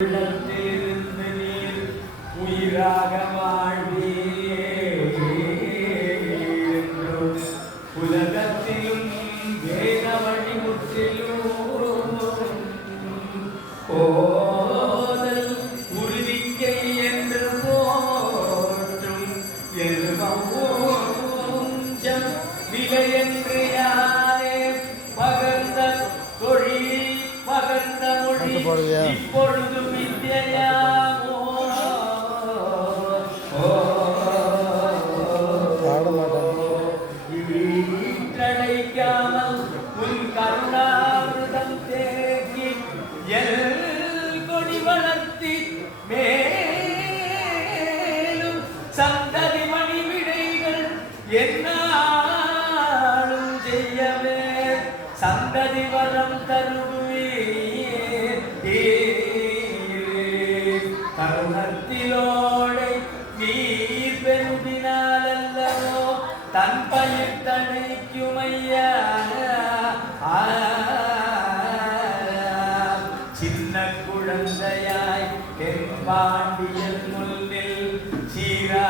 உள்ளத்திலிருந்து நீர் உயிராக வாழ்வே என்றும் உலகத்திலும் வேத வழி முற்றிலும் ஓதல் உறுதிக்கை என்று போற்றும் எல்வஞ்சம் விலை என்று யாரே பகர்ந்த தொழில் பகர்ந்த மொழி இப்பொழுது வித்யாமோ ஈற்றடைக்காமல் உன் கருணாமிருதம் தேக்கி எல் கொடி வளர்த்தி மேலும் சந்ததி மணி விடைகள் என்னாலும் செய்யவே சந்ததி வரம் தருவே தருணத்திலோடை நீர் பெருதினாலல்லவோ தன் பயிர் தனைக்குமையா சின்ன குழந்தையாய் தென் பாண்டியன் முன்னில் சீரா